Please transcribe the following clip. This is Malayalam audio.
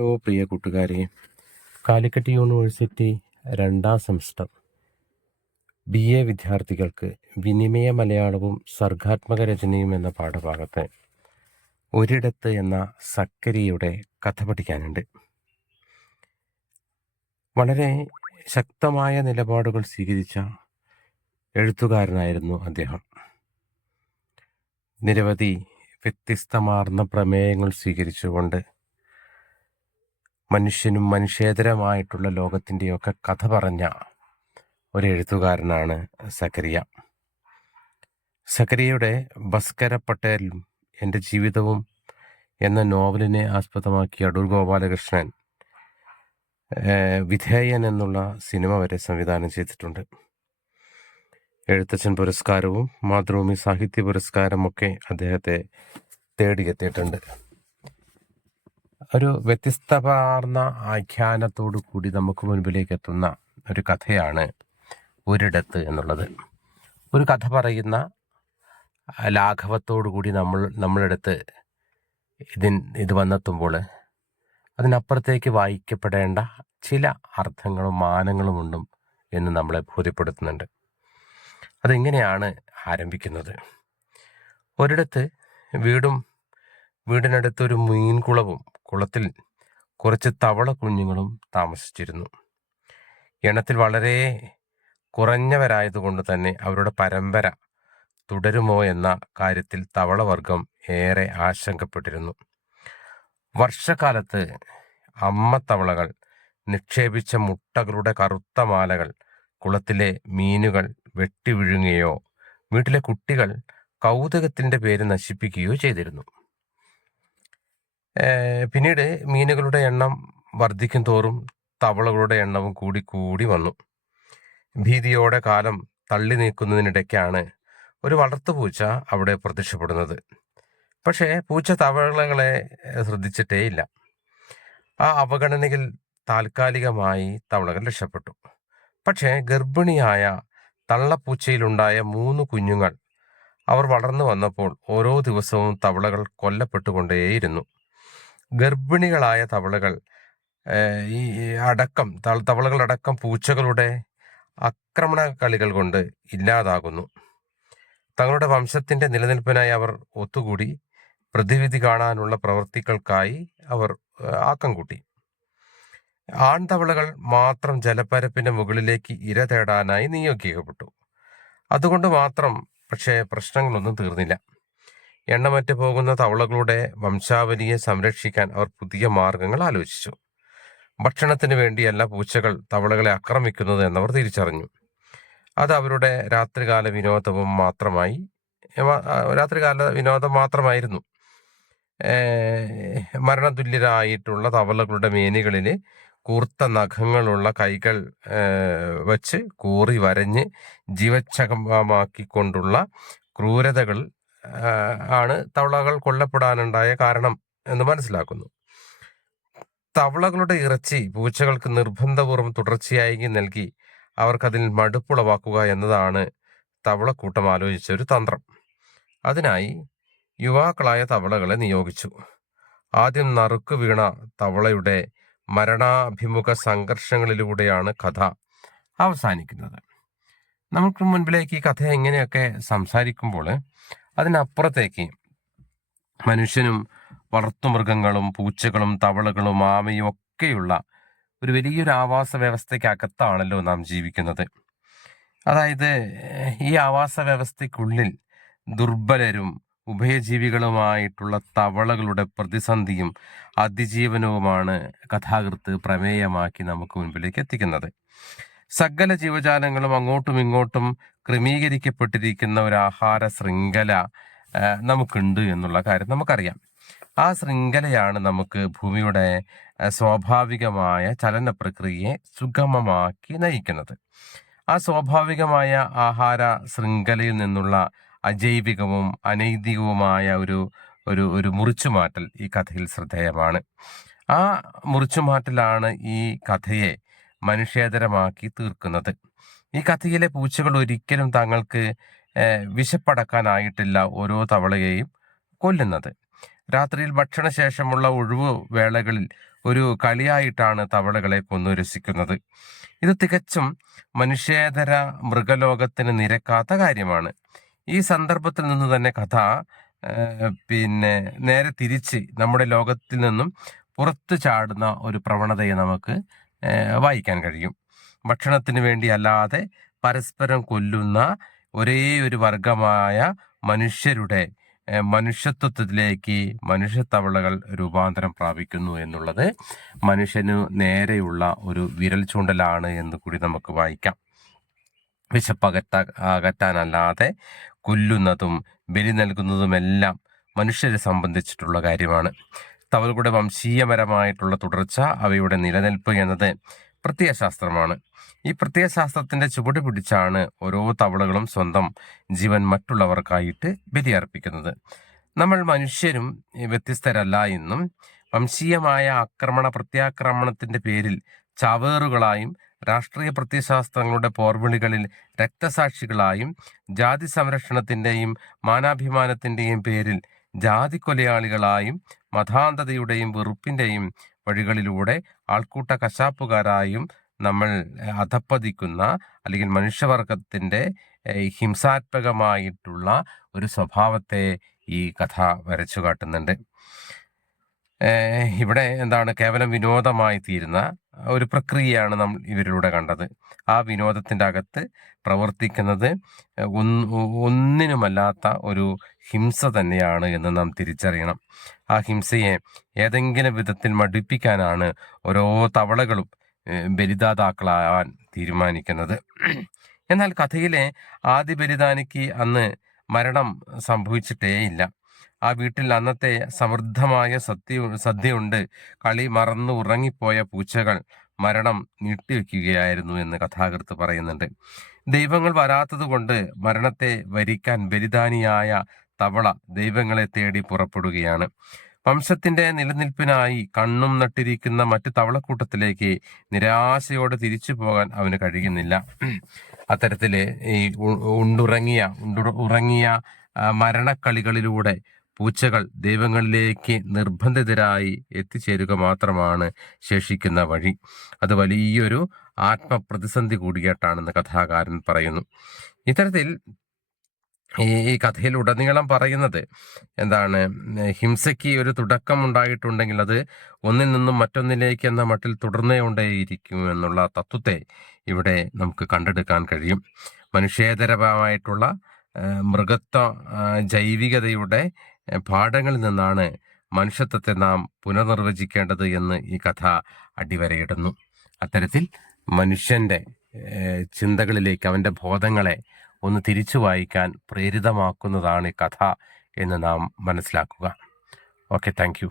ഹലോ പ്രിയ കൂട്ടുകാരെ, കാലിക്കറ്റ് യൂണിവേഴ്സിറ്റി 2ാം സെമസ്റ്റർ BA വിദ്യാർത്ഥികൾക്ക് വിനിമയ മലയാളവും സർഗാത്മക രചനയും എന്ന പാഠഭാഗത്ത് ഒരിടത്ത് എന്ന സക്കരിയുടെ കഥ പഠിക്കാനുണ്ട്. വളരെ ശക്തമായ നിലപാടുകൾ സ്വീകരിച്ച എഴുത്തുകാരനായിരുന്നു അദ്ദേഹം. നിരവധി വ്യത്യസ്തമാർന്ന പ്രമേയങ്ങൾ സ്വീകരിച്ചുകൊണ്ട് മനുഷ്യനും മനുഷ്യേതരമായിട്ടുള്ള ലോകത്തിൻ്റെയൊക്കെ കഥ പറഞ്ഞ ഒരു എഴുത്തുകാരനാണ് സക്കരിയ. സക്കരിയയുടെ ബസ്കര പട്ടേലും എൻ്റെ ജീവിതവും എന്ന നോവലിനെ ആസ്പദമാക്കി അടൂർ ഗോപാലകൃഷ്ണൻ വിധേയൻ എന്നുള്ള സിനിമ വരെ സംവിധാനം ചെയ്തിട്ടുണ്ട്. എഴുത്തച്ഛൻ പുരസ്കാരവും മാതൃഭൂമി സാഹിത്യ പുരസ്കാരമൊക്കെ അദ്ദേഹത്തെ തേടിയെത്തിയിട്ടുണ്ട്. ഒരു വ്യത്യസ്തമാർന്ന ആഖ്യാനത്തോടു കൂടി നമുക്ക് മുൻപിലേക്ക് എത്തുന്ന ഒരു കഥയാണ് ഒരിടത്ത് എന്നുള്ളത്. ഒരു കഥ പറയുന്ന ലാഘവത്തോടു കൂടി നമ്മളെടുത്ത് ഇത് വന്നെത്തുമ്പോൾ അതിനപ്പുറത്തേക്ക് വായിക്കപ്പെടേണ്ട ചില അർത്ഥങ്ങളും മാനങ്ങളും ഉണ്ടും എന്ന് നമ്മളെ ബോധ്യപ്പെടുത്തുന്നുണ്ട്. അതെങ്ങനെയാണ് ആരംഭിക്കുന്നത്? ഒരിടത്ത് വീടിനടുത്തൊരു മീൻകുളവും കുളത്തിൽ കുറച്ച് തവള കുഞ്ഞുങ്ങളും താമസിച്ചിരുന്നു. എണ്ണത്തിൽ വളരെ കുറഞ്ഞവരായതുകൊണ്ട് തന്നെ അവരുടെ പരമ്പര തുടരുമോ എന്ന കാര്യത്തിൽ തവളവർഗം ഏറെ ആശങ്കപ്പെട്ടിരുന്നു. വർഷക്കാലത്ത് അമ്മ തവളകൾ നിക്ഷേപിച്ച മുട്ടകളുടെ കറുത്ത മാലകൾ കുളത്തിലെ മീനുകൾ വെട്ടി വിഴുങ്ങുകയോ വീട്ടിലെ കുട്ടികൾ കൗതുകത്തിൻ്റെ പേര് നശിപ്പിക്കുകയോ ചെയ്തിരുന്നു. പിന്നീട് മീനുകളുടെ എണ്ണം വർദ്ധിക്കും തോറും തവളകളുടെ എണ്ണവും കൂടി വന്നു. ഭീതിയോടെ കാലം തള്ളി നീക്കുന്നതിനിടയ്ക്കാണ് ഒരു വളർത്തുപൂച്ച അവിടെ പ്രത്യക്ഷപ്പെടുന്നത്. പക്ഷേ പൂച്ച തവളകളെ ശ്രദ്ധിച്ചിട്ടേയില്ല. ആ അവഗണനയിൽ താൽക്കാലികമായി തവളകൾ രക്ഷപ്പെട്ടു. പക്ഷേ ഗർഭിണിയായ തള്ളപ്പൂച്ചയിലുണ്ടായ 3 കുഞ്ഞുങ്ങൾ അവർ വളർന്നു വന്നപ്പോൾ ഓരോ ദിവസവും തവളകൾ കൊല്ലപ്പെട്ടുകൊണ്ടേയിരുന്നു. ഗർഭിണികളായ തവളകൾ തവളകളടക്കം പൂച്ചകളുടെ ആക്രമണ കളികൾ കൊണ്ട് ഇല്ലാതാകുന്നു. തങ്ങളുടെ വംശത്തിൻ്റെ നിലനിൽപ്പിനായി അവർ ഒത്തുകൂടി പ്രതിവിധി കാണാനുള്ള പ്രവൃത്തികൾക്കായി അവർ ആക്കം കൂട്ടി. ആൺതവളകൾ മാത്രം ജലപ്പരപ്പിൻ്റെ മുകളിലേക്ക് ഇര തേടാനായി നിയോഗിക്കപ്പെട്ടു. അതുകൊണ്ട് മാത്രം പക്ഷേ പ്രശ്നങ്ങളൊന്നും തീർന്നില്ല. എണ്ണമറ്റ് പോകുന്ന തവളകളുടെ വംശാവലിയെ സംരക്ഷിക്കാൻ അവർ പുതിയ മാർഗങ്ങൾ ആലോചിച്ചു. ഭക്ഷണത്തിന് വേണ്ടിയല്ല പൂച്ചകൾ തവളകളെ ആക്രമിക്കുന്നത് എന്നവർ തിരിച്ചറിഞ്ഞു. അത് അവരുടെ രാത്രികാല വിനോദം മാത്രമായിരുന്നു. മരണതുല്യരായിട്ടുള്ള തവളകളുടെ മേനികളിൽ കൂർത്ത നഖങ്ങളുള്ള കൈകൾ വച്ച് കൂറി വരഞ്ഞ് ജീവച്ഛവമാക്കിക്കൊണ്ടുള്ള ക്രൂരതകൾ ആണ് തവളകൾ കൊല്ലപ്പെടാനുണ്ടായ കാരണം എന്ന് മനസ്സിലാക്കുന്നു. തവളകളുടെ ഇറച്ചി പൂച്ചകൾക്ക് നിർബന്ധപൂർവ്വം തുടർച്ചയായി നൽകി അവർക്കതിൽ മടുപ്പുളവാക്കുക എന്നതാണ് തവളക്കൂട്ടം ആലോചിച്ച ഒരു തന്ത്രം. അതിനായി യുവാക്കളായ തവളകളെ നിയോഗിച്ചു. ആദ്യം നറുക്ക് വീണ തവളയുടെ മരണാഭിമുഖ സംഘർഷങ്ങളിലൂടെയാണ് കഥ അവസാനിക്കുന്നത്. നമുക്ക് മുൻപിലേക്ക് ഈ കഥ എങ്ങനെയൊക്കെ സംസാരിക്കുമ്പോൾ അതിനപ്പുറത്തേക്ക് മനുഷ്യനും വളർത്തുമൃഗങ്ങളും പൂച്ചകളും തവളകളും ആമയും ഒക്കെയുള്ള ഒരു വലിയൊരു ആവാസ വ്യവസ്ഥയ്ക്കകത്താണല്ലോ നാം ജീവിക്കുന്നത്. അതായത് ഈ ആവാസ വ്യവസ്ഥയ്ക്കുള്ളിൽ ദുർബലരും ഉഭയജീവികളുമായിട്ടുള്ള തവളകളുടെ പ്രതിസന്ധിയും അതിജീവനവുമാണ് കഥാകൃത്ത് പ്രമേയമാക്കി നമുക്ക് മുൻപിലേക്ക് എത്തിക്കുന്നത്. സകല ജീവജാലങ്ങളും അങ്ങോട്ടും ഇങ്ങോട്ടും ക്രമീകരിക്കപ്പെട്ടിരിക്കുന്ന ഒരു ആഹാര ശൃംഖല നമുക്കുണ്ട് എന്നുള്ള കാര്യം നമുക്കറിയാം. ആ ശൃംഖലയാണ് നമുക്ക് ഭൂമിയുടെ സ്വാഭാവികമായ ചലന പ്രക്രിയയെ സുഗമമാക്കി നയിക്കുന്നത്. ആ സ്വാഭാവികമായ ആഹാര ശൃംഖലയിൽ നിന്നുള്ള അജൈവികവും അനൈതികവുമായ ഒരു മുറിച്ചുമാറ്റൽ ഈ കഥയിൽ ശ്രദ്ധേയമാണ്. ആ മുറിച്ചുമാറ്റലാണ് ഈ കഥയെ മനുഷ്യേതരമാക്കി തീർക്കുന്നത്. ഈ കഥയിലെ പൂച്ചകൾ ഒരിക്കലും തങ്ങൾക്ക് വിശപ്പടക്കാനായിട്ടില്ല ഓരോ തവളയെയും കൊല്ലുന്നത്. രാത്രിയിൽ ഭക്ഷണശേഷമുള്ള ഒഴിവു വേളകളിൽ ഒരു കളിയായിട്ടാണ് തവളകളെ കൊന്നു രസിക്കുന്നത്. ഇത് തികച്ചും മനുഷ്യേതര മൃഗലോകത്തിന് നിരക്കാത്ത കാര്യമാണ്. ഈ സന്ദർഭത്തിൽ നിന്ന് തന്നെ കഥ നേരെ തിരിച്ച് നമ്മുടെ ലോകത്തിൽ നിന്നും പുറത്തു ചാടുന്ന ഒരു പ്രവണതയെ നമുക്ക് വായിക്കാൻ കഴിയും. ഭക്ഷണത്തിന് വേണ്ടി അല്ലാതെ പരസ്പരം കൊല്ലുന്ന ഒരേ ഒരു വർഗമായ മനുഷ്യരുടെ മനുഷ്യത്വത്തിലേക്ക് മനുഷ്യത്തവളകൾ രൂപാന്തരം പ്രാപിക്കുന്നു എന്നുള്ളത് മനുഷ്യനു നേരെയുള്ള ഒരു വിരൽ ചൂണ്ടലാണ് എന്ന് കൂടി നമുക്ക് വായിക്കാം. അകറ്റാനല്ലാതെ കൊല്ലുന്നതും ബലി നൽകുന്നതുമെല്ലാം മനുഷ്യരെ സംബന്ധിച്ചിട്ടുള്ള കാര്യമാണ്. തവളകളുടെ വംശീയപരമായിട്ടുള്ള തുടർച്ച, അവയുടെ നിലനിൽപ്പ് എന്നത് പ്രത്യയശാസ്ത്രമാണ്. ഈ പ്രത്യയശാസ്ത്രത്തിന്റെ ചുവട് പിടിച്ചാണ് ഓരോ തവളകളും സ്വന്തം ജീവൻ മറ്റുള്ളവർക്കായിട്ട് ബലിയർപ്പിക്കുന്നത്. നമ്മൾ മനുഷ്യരും വ്യത്യസ്തരല്ല എന്നും വംശീയമായ പ്രത്യാക്രമണത്തിന്റെ പേരിൽ ചാവേറുകളായും രാഷ്ട്രീയ പ്രത്യയശാസ്ത്രങ്ങളുടെ പോർവിളികളിൽ രക്തസാക്ഷികളായും ജാതി സംരക്ഷണത്തിന്റെയും മാനാഭിമാനത്തിന്റെയും പേരിൽ ജാതി കൊലയാളികളായും മതാന്ധതയുടെയും വെറുപ്പിന്റെയും വഴികളിലൂടെ ആൾക്കൂട്ട കശാപ്പുകാരായും നമ്മൾ അധപ്പതിക്കുന്ന അല്ലെങ്കിൽ മനുഷ്യവർഗത്തിന്റെ ഹിംസാത്മകമായിട്ടുള്ള ഒരു സ്വഭാവത്തെ ഈ കഥ വരച്ചു കാട്ടുന്നുണ്ട്. ഇവിടെ കേവലം വിനോദമായി തീരുന്ന ഒരു പ്രക്രിയയാണ് നമ്മൾ ഇവരിലൂടെ കണ്ടത്. ആ വിനോദത്തിൻ്റെ അകത്ത് പ്രവർത്തിക്കുന്നത് ഒന്നിനുമല്ലാത്ത ഒരു ഹിംസ തന്നെയാണ് എന്ന് നാം തിരിച്ചറിയണം. ആ ഹിംസയെ ഏതെങ്കിലും വിധത്തിൽ മടുപ്പിക്കാനാണ് ഓരോ തവളകളും ബലിദാതാക്കളാവാൻ തീരുമാനിക്കുന്നത്. എന്നാൽ കഥയിലെ ആദ്യ ബലിദാനിക്ക് അന്ന് മരണം സംഭവിച്ചിട്ടേയില്ല. ആ വീട്ടിൽ അന്നത്തെ സമൃദ്ധമായ സദ്യയുണ്ട്. കളി മറന്നു ഉറങ്ങിപ്പോയ പൂച്ചകൾ മരണം നീട്ടിവെക്കുകയായിരുന്നു എന്ന് കഥാകൃത്ത് പറയുന്നുണ്ട്. ദൈവങ്ങൾ വരാത്തത് കൊണ്ട് മരണത്തെ വരിക്കാൻ ബലിദാനിയായ തവള ദൈവങ്ങളെ തേടി പുറപ്പെടുകയാണ്. വംശത്തിന്റെ നിലനിൽപ്പിനായി കണ്ണും നട്ടിരിക്കുന്ന മറ്റു തവളക്കൂട്ടത്തിലേക്ക് നിരാശയോടെ തിരിച്ചു പോകാൻ അവന് കഴിയുന്നില്ല. അത്തരത്തില് ഈ ഉറങ്ങിയ മരണക്കളികളിലൂടെ പൂച്ചകൾ ദൈവങ്ങളിലേക്ക് നിർബന്ധിതരായി എത്തിച്ചേരുക മാത്രമാണ് ശേഷിക്കുന്ന വഴി. അത് വലിയൊരു ആത്മപ്രതിസന്ധി കൂടിയായിട്ടാണെന്ന് കഥാകാരൻ പറയുന്നു. ഇത്തരത്തിൽ ഈ കഥയിലുടനീളം പറയുന്നത് ഹിംസയ്ക്ക് ഒരു തുടക്കം ഉണ്ടായിട്ടുണ്ടെങ്കിൽ അത് ഒന്നിൽ നിന്നും മറ്റൊന്നിലേക്ക് എന്ന മട്ടിൽ തുടർന്നുകൊണ്ടേയിരിക്കും എന്നുള്ള തത്വത്തെ ഇവിടെ നമുക്ക് കണ്ടെടുക്കാൻ കഴിയും. മനുഷ്യേതരമായിട്ടുള്ള മൃഗത്വ ജൈവികതയുടെ പാഠങ്ങളിൽ നിന്നാണ് മനുഷ്യത്വത്തെ നാം പുനർനിർവചിക്കേണ്ടത് എന്ന് ഈ കഥ അടിവരയിടുന്നു. അത്തരത്തിൽ മനുഷ്യന്റെ ചിന്തകളിലേക്ക്, അവന്റെ ബോധങ്ങളെ ഒന്ന് തിരിച്ചു വായിക്കാൻ പ്രേരിതമാക്കുന്നതാണ് ഈ കഥ എന്ന് നാം മനസ്സിലാക്കുക. Okay, thank you.